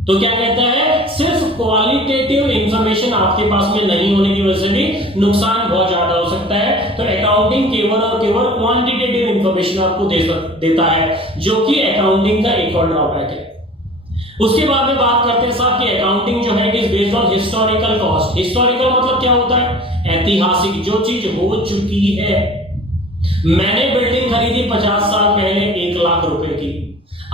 तो क्या कहता है, सिर्फ क्वालिटेटिव इंफॉर्मेशन आपके पास में नहीं होने की वजह से भी नुकसान बहुत ज्यादा हो सकता है। तो अकाउंटिंग केवल और केवल क्वांटिटेटिव इंफॉर्मेशन आपको देता है, जो कि अकाउंटिंग का एक और ड्रॉबैक है। उसके बाद में बात करते हैं साहब कि अकाउंटिंग जो है it is based on historical cost. Historical मतलब क्या होता है, ऐतिहासिक, जो चीज हो चुकी है। मैंने बिल्डिंग खरीदी 50 साल पहले 1 लाख रुपए की,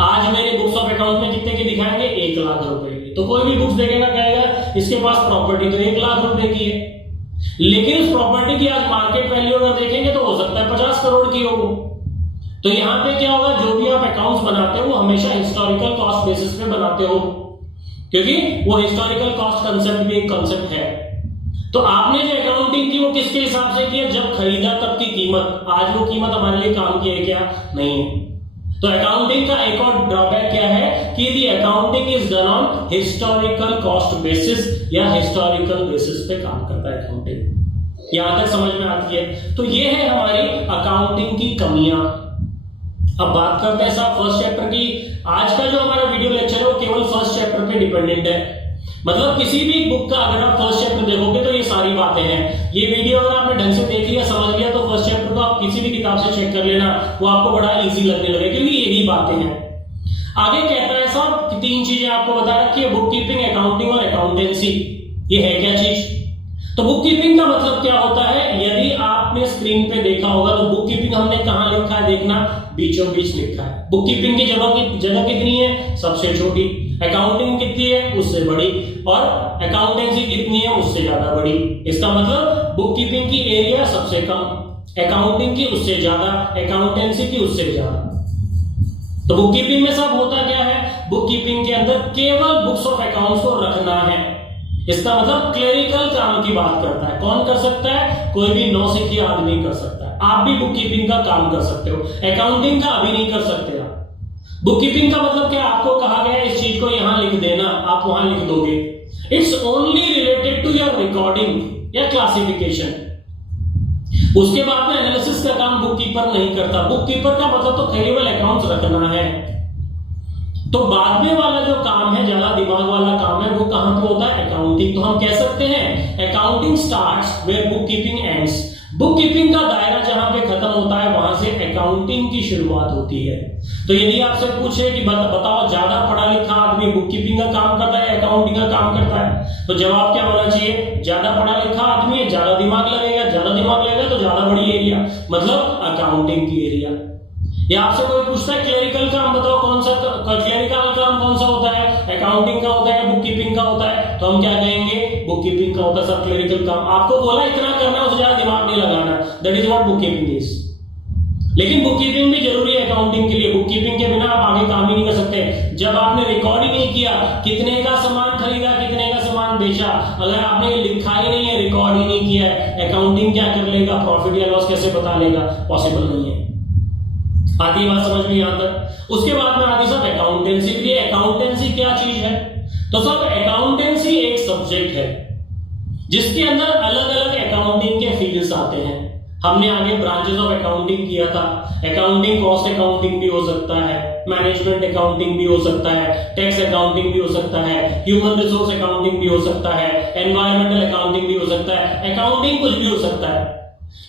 आज मेरे बुक्स ऑफ अकाउंट में कितने की दिखाएंगे, 1 लाख रुपए की। तो कोई भी बुक्स देखेगा कहेगा इसके पास प्रॉपर्टी तो 1 लाख रुपए की है, लेकिन उस प्रॉपर्टी की आज मार्केट वैल्यू अगर देखेंगे तो हो सकता है 50 करोड़ की हो। तो यहाँ पे क्या होगा, जो भी आप अकाउंट्स बनाते हो वो हमेशा हिस्टोरिकल कॉस्ट बेसिस पे बनाते हो, क्योंकि वो हिस्टोरिकल कॉस्ट कंसेप्ट भी एक कंसेप्ट है। तो आपने जो अकाउंटिंग की वो किसके हिसाब से की है, जब खरीदा तब की कीमत, आज वो कीमत हमारे लिए काम की है क्या, नहीं है। तो अकाउंटिंग का एक और ड्रॉबैक क्या है कि the accounting is done on historical cost basis या हिस्टोरिकल बेसिस पे काम करता है अकाउंटिंग। यहां तक समझ में आती है। तो ये है हमारी अकाउंटिंग की कमियां। अब बात करते हैं साहब फर्स्ट चैप्टर की। आज का जो हमारा वीडियो लेक्चर है वो केवल फर्स्ट चैप्टर पे डिपेंडेंट है, मतलब किसी भी बुक का अगर आप फर्स्ट चैप्टर देखोगे तो ये सारी बातें हैं। ये वीडियो अगर आपने ढंग से देख लिया, समझ लिया, तो फर्स्ट चैप्टर को आप किसी भी किताब से चेक कर लेना, वो आपको बड़ा इजी लगने लगे, क्योंकि यही बातें हैं। आगे कहता है साहब कि 3 चीजें आपको बता रखी है, बुक कीपिंग, अकाउंटिंग और अकाउंटेंसी। ये है क्या चीज, तो बुक कीपिंग का मतलब क्या होता है, यदि आपने स्क्रीन पे देखा होगा तो बुक कीपिंग हमने कहां लिखा है, देखना बीचों बीच लिखा है। बुक कीपिंग की जगह कितनी है, सबसे छोटी। अकाउंटिंग कितनी है, उससे बड़ी। और अकाउंटेंसी कितनी है, उससे ज्यादा बड़ी। इसका मतलब बुक कीपिंग की एरिया सबसे कम, अकाउंटिंग की उससे ज्यादा, अकाउंटेंसी की उससे ज्यादा। तो बुक कीपिंग में सब होता क्या है, बुक कीपिंग के अंदर केवल बुक्स ऑफ अकाउंट्स को रखना है। इसका मतलब क्लेरिकल काम की बात करता है। कौन कर सकता है, कोई भी नौसिखिया आदमी कर सकता है। आप भी बुक कीपिंग का काम कर सकते हो, अकाउंटिंग का अभी नहीं कर सकते आप। बुक कीपिंग का मतलब क्या, आपको कहा गया है इस चीज को यहां लिख देना, आप वहां लिख दोगे। It's only related to your recording या क्लासिफिकेशन। उसके बाद में एनालिसिस का काम बुक कीपर नहीं करता। बुक कीपर का मतलब तो केवल अकाउंट्स रखना है। तो बाद में वाला जो काम है, ज्यादा दिमाग वाला काम है, वो कहां पे होता है, अकाउंटिंग। तो हम कह सकते हैं accounting starts where bookkeeping ends. Bookkeeping का दायरा जहां पे खत्म होता है वहां से अकाउंटिंग की शुरुआत होती है। तो यदि आपसे पूछे कि बताओ ज्यादा पढ़ा लिखा आदमी बुक कीपिंग का काम करता है, अकाउंटिंग का काम करता है, तो जवाब क्या होना चाहिए, ज्यादा पढ़ा लिखा आदमी है, ज्यादा दिमाग लगेगा, ज्यादा दिमाग लगेगा तो ज्यादा बड़ी एरिया, मतलब अकाउंटिंग की एरिया। या आपसे कोई पूछता है क्लेरिकल काम बताओ कौन सा, क्लेरिकल काम कौन सा होता है, अकाउंटिंग का होता है, बुक कीपिंग का होता है, तो हम क्या कहेंगे, बुक कीपिंग का होता है सब क्लेरिकल काम। आपको बोला इतना करना, उससे ज्यादा दिमाग नहीं लगाना, that is what book keeping is. लेकिन बुक कीपिंग भी जरूरी है अकाउंटिंग के लिए। बुक कीपिंग के बिना आप आगे काम ही नहीं कर सकते। जब आपने रिकॉर्ड ही नहीं किया कितने का सामान खरीदा, कितने का सामान बेचा, अगर आपने लिखा ही नहीं है, रिकॉर्ड ही नहीं किया है, अकाउंटिंग क्या कर लेगा, प्रॉफिट या लॉस कैसे बता लेगा, पॉसिबल नहीं है। आधी बात समझ में यहां तक। उसके बाद में आती सब अकाउंटेंसी के लिए। अकाउंटेंसी क्या चीज है, तो सब अकाउंटेंसी एक सब्जेक्ट है जिसके अंदर अलग अलग अकाउंटिंग के फील्ड्स आते हैं। हमने आगे ब्रांचेस ऑफ अकाउंटिंग किया था। अकाउंटिंग कॉस्ट अकाउंटिंग भी हो सकता है, मैनेजमेंट अकाउंटिंग भी हो सकता है, टैक्स अकाउंटिंग भी हो सकता है, ह्यूमन रिसोर्स अकाउंटिंग भी हो सकता है, एनवायरमेंटल अकाउंटिंग भी हो सकता है, अकाउंटिंग कुछ भी हो सकता है।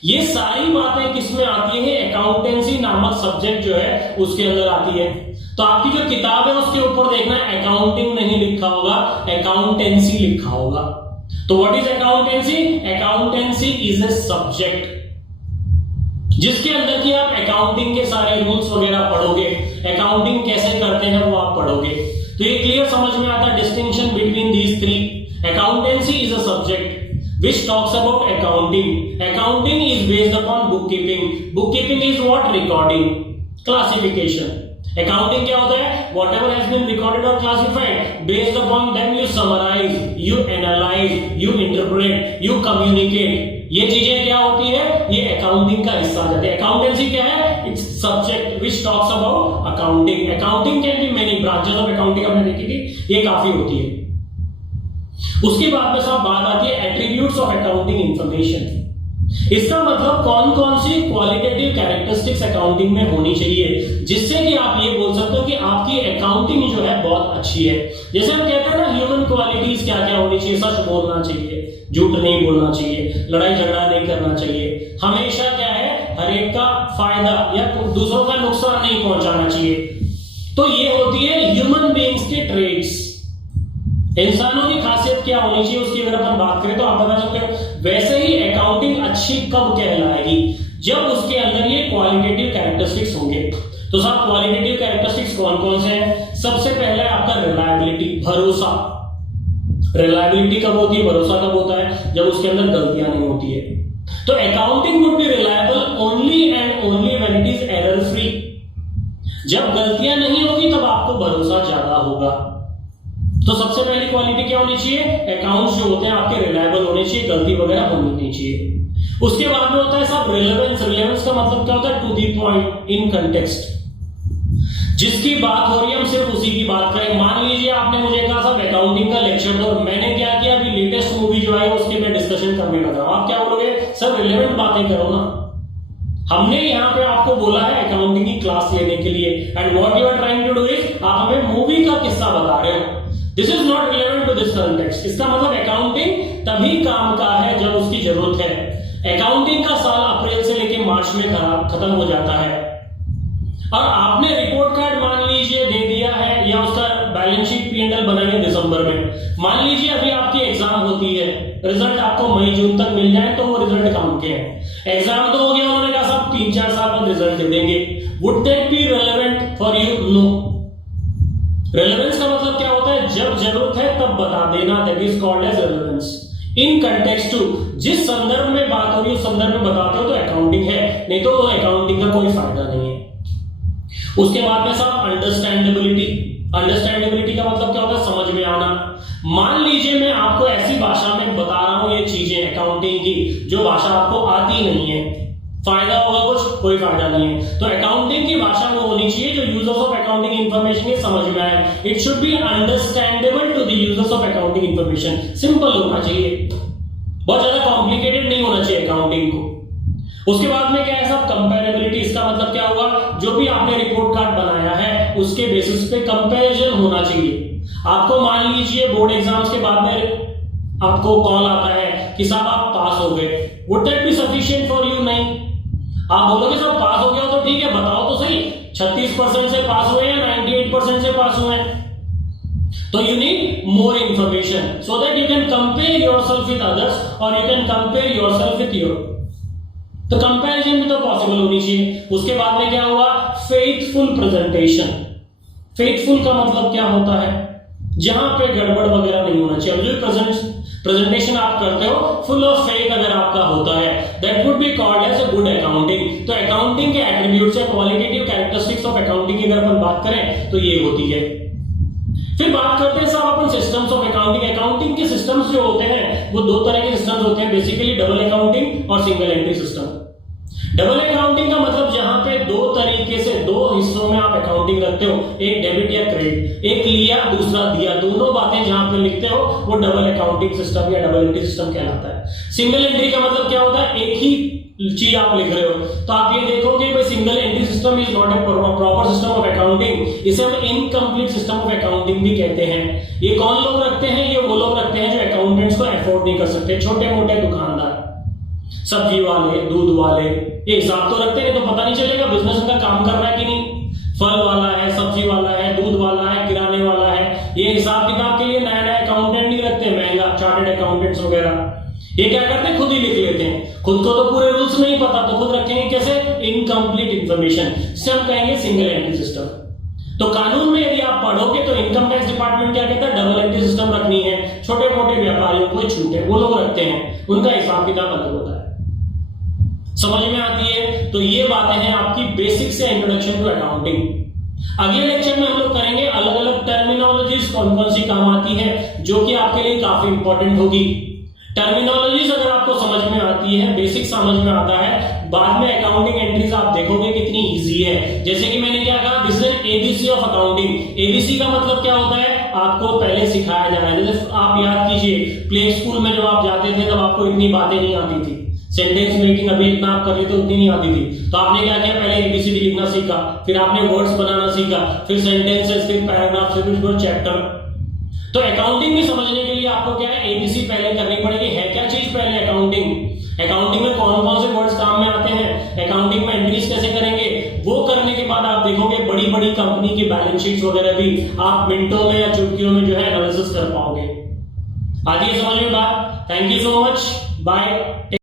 ये सारी बातें किसमें आती है, अकाउंटेंसी नामक सब्जेक्ट जो है उसके अंदर आती है। तो आपकी जो किताब है उसके ऊपर देखना अकाउंटिंग नहीं लिखा होगा, अकाउंटेंसी लिखा होगा। तो what is accountancy? Accountancy is a subject जिसके अंदर की आप अकाउंटिंग के सारे रूल्स वगैरह पढ़ोगे, अकाउंटिंग कैसे करते हैं वो आप पढ़ोगे। तो ये क्लियर समझ में आता है distinction between these three. Accountancy is a subject which talks about accounting. Accounting is based upon bookkeeping. Bookkeeping is what? Recording, classification. Accounting क्या होता है? Whatever has been recorded or classified, based upon them you summarize, you analyze, you interpret, you communicate. ये चीजें क्या होती है? ये accounting का हिस्सा जाती है। Accountancy क्या है? It's subject which talks about accounting. Accounting can be many branches of accounting हमने देखी थी, ये काफी होती है। उसके बाद में साहब बात आती है एट्रीब्यूट्स ऑफ अकाउंटिंग इंफॉर्मेशन। इसका मतलब कौन कौन सी क्वालिटेटिव कैरेक्टरिस्टिक्स अकाउंटिंग में होनी चाहिए जिससे कि आप ये बोल सकते हो कि आपकी अकाउंटिंग जो है बहुत अच्छी है। जैसे हम कहते हैं ना ह्यूमन क्वालिटीज क्या क्या होनी चाहिए, सच बोलना चाहिए, झूठ नहीं बोलना चाहिए, लड़ाई झगड़ा नहीं करना चाहिए, हमेशा क्या है हर एक का फायदा या दूसरों का नुकसान नहीं पहुंचाना चाहिए। तो ये होती है ह्यूमन बीइंग्स के ट्रेड्स। इंसानों की खासियत क्या होनी चाहिए उसकी अगर अपन बात करें तो आप बता सकते हो। वैसे ही अकाउंटिंग अच्छी कब कहलाएगी? जब उसके अंदर ये क्वालिटेटिव कैरेक्टरिस्टिक्स होंगे। तो साहब क्वालिटेटिव कैरेक्टरिस्टिक्स कौन कौन से हैं? सबसे पहला है आपका रिलायबिलिटी, भरोसा। रिलायबिलिटी कब होती है, भरोसा कब होता है? जब उसके अंदर गलतियां नहीं होती है। तो accounting would be reliable only and only when it is error free. जब गलतियां नहीं होगी तब आपको भरोसा ज्यादा होगा। तो सबसे पहली क्वालिटी क्या होनी चाहिए? अकाउंट्स जो होते हैं आपके रिलायबल होने चाहिए, गलती वगैरह होनी नहीं चाहिए। उसके बाद में होता है सब रिलेवेंस। रिलेवेंस का मतलब क्या होता है? To the point, in context. जिसकी बात हो रही है हम सिर्फ उसी की बात करें। मान लीजिए आपने मुझे कहा सब अकाउंटिंग का लेक्चर दो, मैंने क्या किया अभी लेटेस्ट मूवी जो है उसके मैं डिस्कशन करने लगा। आप क्या बोलोगे? सर रिलेवेंट बातें करो ना। हमने यहाँ पे आपको बोला है अकाउंटिंग की क्लास लेने के लिए, and what you are trying to do is आप हमें मूवी का किस्सा बता रहे हो। This is not relevant to this context. इसका मतलब अकाउंटिंग तभी काम का है जब उसकी जरूरत है। अकाउंटिंग का साल अप्रैल से लेकर मार्च में खत्म हो जाता है और आपने रिपोर्ट कार्ड मान लीजिए दे दिया है या उसका बैलेंस शीट P&L बनाई है दिसंबर में। मान लीजिए अभी आपकी एग्जाम होती है, रिजल्ट आपको मई जून तक मिल जाए तो वो रिजल्ट काम के है। एग्जाम तो हो गया, उन्होंने कहा सब 3-4 साल बाद रिजल्ट दे देंगे। Would that be relevant for you? No. Relevance का मतलब क्या होता है? जब जरूरत है तब बता देना, that is called as relevance. In context to, जिस संदर्भ में बात हो रही है उस संदर्भ में बताते हो तो अकाउंटिंग है, नहीं तो अकाउंटिंग का कोई फायदा नहीं है। उसके बाद में साहब अंडरस्टैंडेबिलिटी। अंडरस्टैंडेबिलिटी का मतलब क्या होता है? समझ में आना। मान लीजिए मैं आपको ऐसी भाषा में बता रहा हूं ये चीजें अकाउंटिंग की जो भाषा आपको आती नहीं है, फायदा होगा कुछ? कोई फायदा नहीं है। तो अकाउंटिंग की भाषा वो होनी चाहिए जो यूजर्स ऑफ अकाउंटिंग इंफॉर्मेशन के समझ में आए। It should be understandable to the users of accounting information. Simple होना चाहिए, बहुत ज्यादा कॉम्प्लिकेटेड नहीं होना चाहिए अकाउंटिंग को। उसके बाद में क्या है सब? कंपैरेबिलिटी। इसका मतलब क्या हुआ? जो भी आपने रिपोर्ट कार्ड बनाया है उसके बेसिस पे कंपैरिजन होना चाहिए। आपको मान लीजिए बोर्ड एग्जाम्स के बाद में आपको कॉल आता है कि साहब आप पास हो गए। Would that be sufficient for you? नहीं। आप बोलोगे सर पास हो गया हो तो ठीक है, बताओ तो सही 36% से पास हुए या 98% से पास हुए। तो you need more information so that you can compare yourself with others or you can compare yourself with your। तो कंपैरिजन भी तो पॉसिबल होनी चाहिए। उसके बाद में क्या हुआ? Faithful presentation. फेथफुल का मतलब क्या होता है? जहां पे गड़बड़ वगैरह नहीं होना चाहिए। अब जो प्रेजेंटेशन आप करते हो फुल ऑफ फेथ अगर आपका होता है, that would be called as a good accounting. तो अकाउंटिंग के एट्रीब्यूट्स या क्वालिटेटिव कैरेक्टरिस्टिक्स ऑफ अकाउंटिंग की अगर अपन बात करें तो ये होती है। फिर बात करते हैं साहब अपन सिस्टम्स ऑफ अकाउंटिंग। अकाउंटिंग के सिस्टम्स जो होते हैं वो दो तरह के सिस्टम्स होते हैं, बेसिकली डबल अकाउंटिंग और single entry system. Double accounting का मतलब जहां पे दो तरीके से दो हिस्सों में आप अकाउंटिंग रखते हो, एक डेबिट या क्रेडिट, एक लिया दूसरा दिया, दोनों बातें जहां पे लिखते हो वो डबल अकाउंटिंग सिस्टम या डबल एंट्री सिस्टम कहलाता है। सिंगल एंट्री का मतलब क्या होता है? एक ही चीज आप लिख रहे हो। तो आप ये देखोगे भाई single entry system is not a proper system of accounting. इसे हम इनकम्प्लीट सिस्टम ऑफ अकाउंटिंग भी कहते हैं। ये कौन लोग रखते हैं? ये वो लोग रखते हैं जो अकाउंटेंट्स को अफोर्ड नहीं कर सकते, छोटे मोटे दुकानदार, सब्जी वाले, दूध वाले। ये हिसाब तो रखते हैं तो पता नहीं चलेगा बिजनेस उनका काम कर रहा है कि नहीं। फल वाला है, सब्जी वाला है, दूध वाला है, किराने वाला है, ये हिसाब किताब के लिए नया नया अकाउंटेंट नहीं रखते, महंगा चार्टर्ड अकाउंटेंट डॉक्यूमेंट्स वगैरह, ये क्या करते हैं खुद ही लिख लेते हैं। खुद को तो पूरे रूल्स नहीं पता तो खुद रखेंगे कैसे, इनकम्प्लीट इंफॉर्मेशन, जिसे हम कहेंगे सिंगल एंट्री सिस्टम। तो कानून में यदि आप पढ़ोगे तो इनकम टैक्स डिपार्टमेंट क्या कहता है, डबल एंट्री सिस्टम रखनी है। छोटे मोटे व्यापारियों को छूट है, वो लोग रखते हैं, उनका हिसाब किताब अलग होता है। समझ में आती है? तो ये बातें हैं आपकी बेसिक से इंट्रोडक्शन टू अकाउंटिंग। अगले लेक्चर में हम लोग करेंगे अलग अलग टर्मिनोलॉजीज कौन कौन सी काम आती है, जो कि आपके लिए काफी इंपॉर्टेंट होगी। टर्मिनोलॉजीज अगर आपको समझ में आती है, बेसिक समझ में आता है, बाद में अकाउंटिंग एंट्रीज आप देखोगे कितनी इजी है। जैसे कि मैंने क्या कहा, this is an ABC of accounting. ABC का मतलब क्या होता है, आपको पहले सिखाया जा रहा है। जैसे आप याद कीजिए, प्ले स्कूल में जब आप जाते थे तब आपको इतनी बातें नहीं आती थी, सेंटेंस मेकिंग अभी इतना आप कर लेते उतनी नहीं आती थी। तो आपने क्या किया, पहले एबीसीडी लिखना सीखा, फिर आपने वर्ड्स बनाना सीखा, फिर सेंटेंसेस, फिर पैराग्राफ, फिर चैप्टर। तो अकाउंटिंग में समझने के लिए आपको क्या है, एबीसी पहले करनी पड़ेगी। है क्या चीज पहले अकाउंटिंग, अकाउंटिंग में कौन कौन से वर्ड्स काम में आते हैं, अकाउंटिंग में एंट्रीज कैसे करेंगे, वो करने के बाद आप देखोगे बड़ी बड़ी कंपनी की बैलेंस शीट्स वगैरह भी आप मिनटों में या चुटकियों में जो है एनालिसिस कर पाओगे। आगे समझ में बात। Thank you so much, bye.